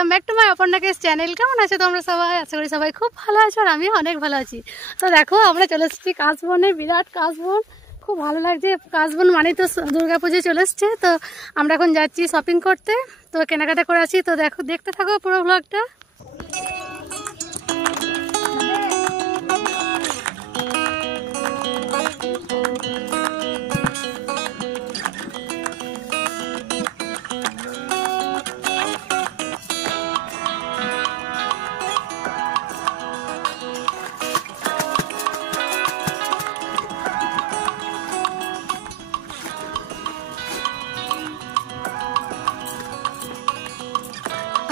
Welcome back to my Aparnakesh channel. কেমন আছো তোমরা সবাই? আশা করি সবাই খুব ভালো আছো আর আমিও অনেক ভালো আছি। তো দেখো আমরা চলে এসেছি কাশবনে, বিরাট কাশবন। খুব ভালো লাগছে, কাশবন মানে তো দুর্গাপুজো চলে এসছে। তো আমরা এখন যাচ্ছি শপিং করতে, তো কেনাকাটা করে আসি। তো দেখো, দেখতে থাকো পুরো ব্লগটা।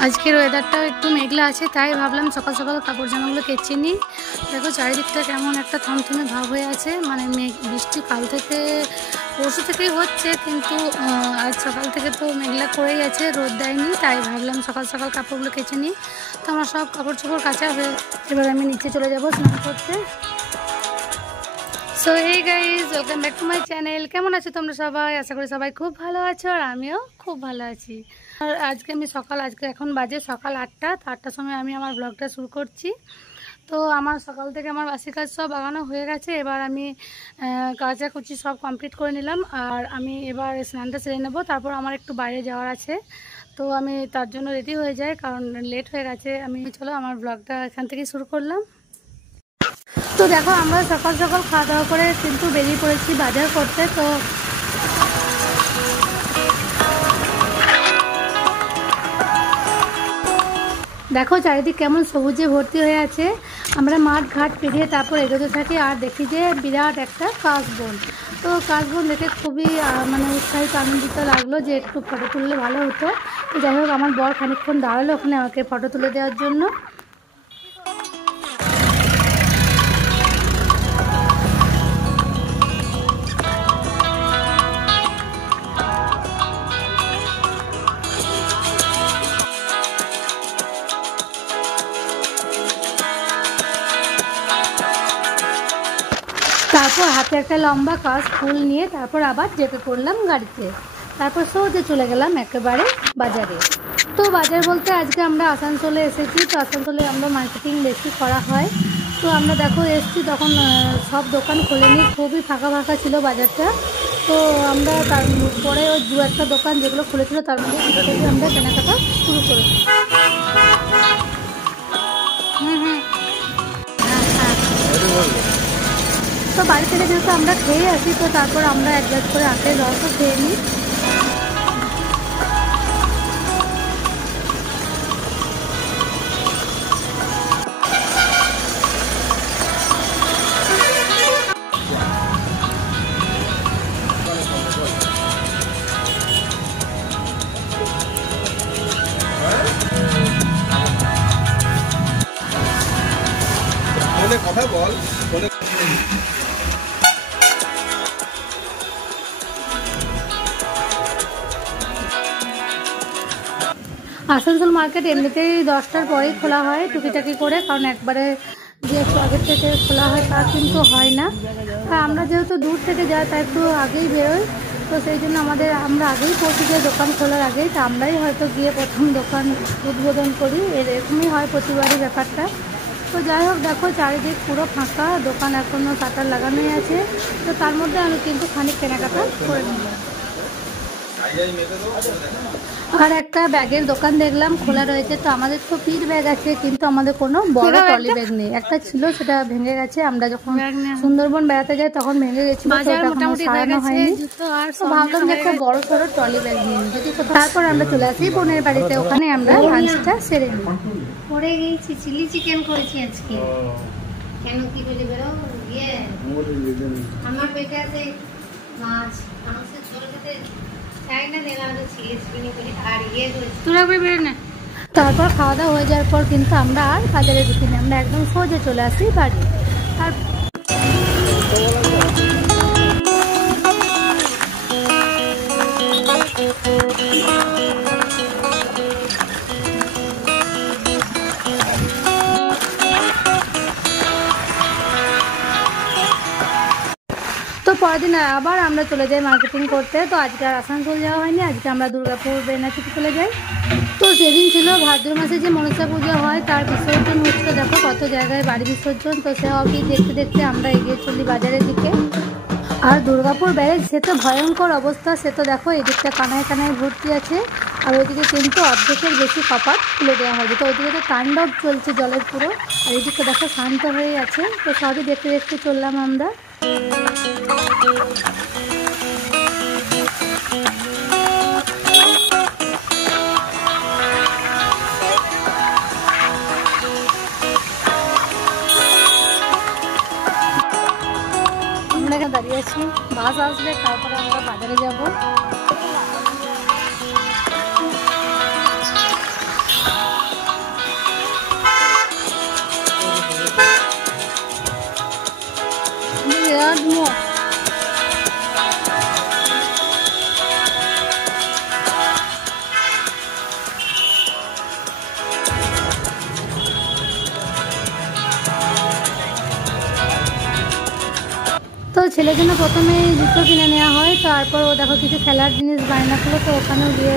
আজকের ওয়েদারটাও একটু মেঘলা আছে, তাই ভাবলাম সকাল সকাল কাপড় জামাগুলো কেচে নিই। দেখো চারিদিকটা কেমন একটা থমথমে ভাব হয়ে আছে, মানে বৃষ্টি কাল থেকে পরশু থেকেই হচ্ছে, কিন্তু আজ সকাল থেকে তো মেঘলা করেই আছে, রোদ দেয়নি। তাই ভাবলাম সকাল সকাল কাপড়গুলো কেচে নিই। তো আমার সব কাপড় চোপড় কাচা হয়ে, এবার আমি নিচে চলে যাব স্নান করতে। সো এই guys, welcome back to my channel. কেমন আছো তোমরা সবাই? আশা করি সবাই খুব ভালো আছো আর আমিও খুব ভালো আছি। আর আজকে এখন বাজে সকাল 8টা। তো 8টার সময় আমি আমার ব্লগটা শুরু করছি। তো আমার সকাল থেকে আমার বাসি কাজ সব আগানো হয়ে গেছে। এবার আমি কাচাকুচি সব কমপ্লিট করে নিলাম, আর আমি এবার স্নানটা সেরে নেবো। তারপর আমার একটু বাইরে যাওয়ার আছে, তো আমি তার জন্য রেডি হয়ে যাই, কারণ লেট হয়ে গেছে। চলো আমার ব্লগটা এখান থেকেই শুরু করলাম। তো দেখো আমরা সকাল সকাল খাওয়া দাওয়া করে কিন্তু বেরিয়ে পড়েছি বাজার করতে। তো দেখো চারিদিক কেমন সবুজে ভর্তি হয়ে আছে। আমরা মাঠ ঘাট পেরিয়ে তারপর এগোতে থাকি, আর দেখি যে বিরাট একটা কাশবন। তো কাশবন দেখে খুবই মানে উৎসাহিত আনন্দিত লাগলো যে একটু ফটো তুললে ভালো হতো। তো যাই হোক, আমার বর খানিকক্ষণ দাঁড়ালো ওখানে আমাকে ফটো তুলে দেওয়ার জন্য। তারপর হাতে একটা লম্বা কাশ ফুল নিয়ে তারপর আবার যেতে পড়লাম গাড়িতে। তারপর সোজা চলে গেলাম একেবারে বাজারে। তো বাজার বলতে আজকে আমরা আসানসোলে এসেছি। তো আসানসোলে আমরা মার্কেটিং বেশি করা হয়। তো আমরা দেখো এসেছি, তখন সব দোকান খোলেনি, খুবই ফাঁকা ফাঁকা ছিল বাজারটা। তো আমরা তারপরে ওই দু একটা দোকান যেগুলো খুলেছিল তার মধ্যে আমরা কেনাকাটা শুরু করেছি। তো বাড়ি থেকে যেহেতু আমরা খেয়ে আসি, তো তারপর আমরা এক গ্লাস করে আখের রসও খেয়ে নিই। কথা বল। আসানসোল মার্কেট এমনিতেই 10টার পরেই খোলা হয় টুকিটাকি করে, কারণ একবারে যে একটু আগের থেকে খোলা হয় তা কিন্তু হয় না। আর আমরা যেহেতু দূর থেকে যাই তাই একটু আগেই বেরোই, তো সেই জন্য আমরা আগেই পৌঁছে যাই দোকান খোলার আগেই। তো আমরাই হয়তো গিয়ে প্রথম দোকান উদ্বোধন করি, এরকমই হয় প্রতিবারই ব্যাপারটা। তো যাই হোক, দেখো চারিদিক পুরো ফাঁকা, দোকান এখনও শাটার লাগানোই আছে। তো তার মধ্যে আমি কিন্তু খানিক কেনাকাটা করে নিলাম। আর একটা ব্যাগের দোকান দেখলাম খোলা রয়েছে। তো আমাদের তো পিঠ ব্যাগ আছে, কিন্তু আমাদের কোনো বড় ট্রলি ব্যাগ নেই। একটা ছিল, সেটা ভেঙে গেছে। আমরা যখন সুন্দরবন বেড়াতে যাই তখন ভেঙে গেছিল, সারানো হয়নি। তো ভাবলাম যে একটা বড় সড়ো ট্রলি ব্যাগ নিই যদি। তারপর আমরা চলে আসি বোনের বাড়িতে, ওখানে আমরা লাঞ্চটা সেরে নিই। পরে গেছি, চিলি চিকেন করেছি আজকে। কেন কি বলে বেরো ইয়ে আমার পেটে আছে মাছ, মাংসের ঝোল খেতে চাই না, দিলাম চিলি চিকেন করে আর ইয়ে করেছি। তোরা করে বেরো না। তারপর খাওয়া দাওয়া হয়ে যাওয়ার পর কিন্তু আমরা আর বাজারে ঢুকিনি, আমরা একদম সোজা চলে আসি বাড়ি। আর তো পরের দিন আবার আমরা চলে যাই মার্কেটিং করতে। তো আজকে আর আসানসোল যাওয়া হয়নি, আজকে আমরা দুর্গাপুর বেনাচিতে চলে যাই। তো সেদিন ছিল ভাদ্র মাসে যে মনসা পুজো হয় তার বিসর্জন হচ্ছে। দেখো কত জায়গায় বাড়ি বিসর্জন। তো সবই দেখতে দেখতে আমরা এগিয়ে চলি বাজারের দিকে। আর দুর্গাপুর ব্যারেজ সে তো ভয়ঙ্কর অবস্থা, সে তো দেখো এদিকটা কানায় কানায় ভর্তি আছে, আর ওইদিকে কিন্তু অর্ধেকের বেশি কপাট খুলে দেওয়া হবে। তো ওইদিকে তো তাণ্ডব চলছে জলের পুরো, আর এদিকে দেখো শান্ত হয়ে আছে। তো সবই দেখতে দেখতে চললাম আমরা। দাঁড়িয়ে আছি, বাস আসলে তারপরে আমরা বাজারে যাব। তো ছেলের জন্য প্রথমে জুতো কিনে নেওয়া হয়, তারপর ও দেখো কিছু খেলার জিনিস বায়না করলো, তো ওখানেও গিয়ে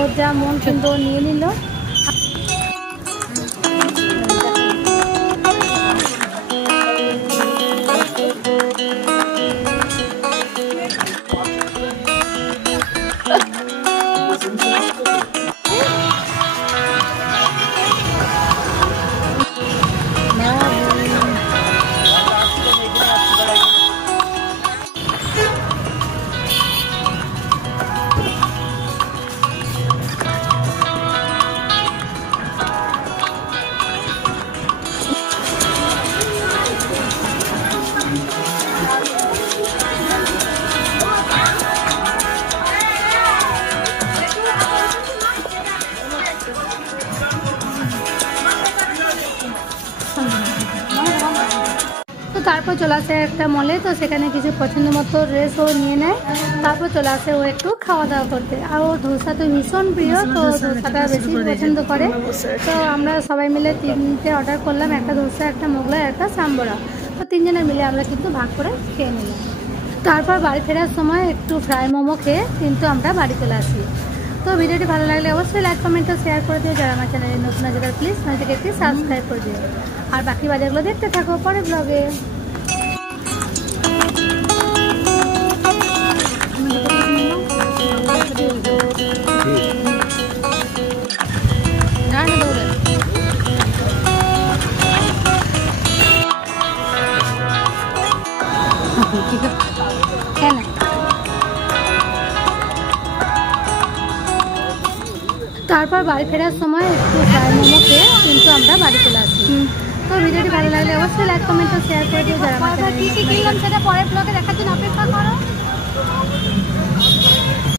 ওর যা মন কিন্তু ও নিয়ে নিল। তারপর চলে আসে একটা মলে, তো সেখানে কিছু পছন্দ মতো ড্রেসও নিয়ে নেয়। তারপর চলে আসে ও একটু খাওয়া দাওয়া করতে। আর ওর ধোসা তো ভীষণ প্রিয়, তো ধোসাটা বেশি পছন্দ করে। তো আমরা সবাই মিলে 3টে অর্ডার করলাম, একটা ধোসা, একটা মোগলাই, একটা সাম্বরা। তো 3জনে মিলে আমরা কিন্তু ভাগ করে খেয়ে নিলাম। তারপর বাড়ি ফেরার সময় একটু ফ্রাই মোমো খেয়ে কিন্তু আমরা বাড়ি চলে আসি। তো ভিডিওটি ভালো লাগলে অবশ্যই লাইক কমেন্ট ও শেয়ার করে দিও। যারা আমার চ্যানেলে নতুন আছে তারা প্লিজ চ্যানেলটিকে একটু সাবস্ক্রাইব করে দিও। আর বাকি বাজারগুলো দেখতে থাকো পরের ব্লগে। তারপর বাড়ি ফেরার সময় একটু ফ্রাই মোমো খেয়ে কিন্তু আমরা বাড়ি চলে আসি। তো ভিডিওটি ভালো লাগলে অবশ্যই লাইক কমেন্ট ও শেয়ার করে দিও। যারা আমার চ্যানেলে নতুন আছে সেটা পরের ব্লগে দেখার জন্য অপেক্ষা করো।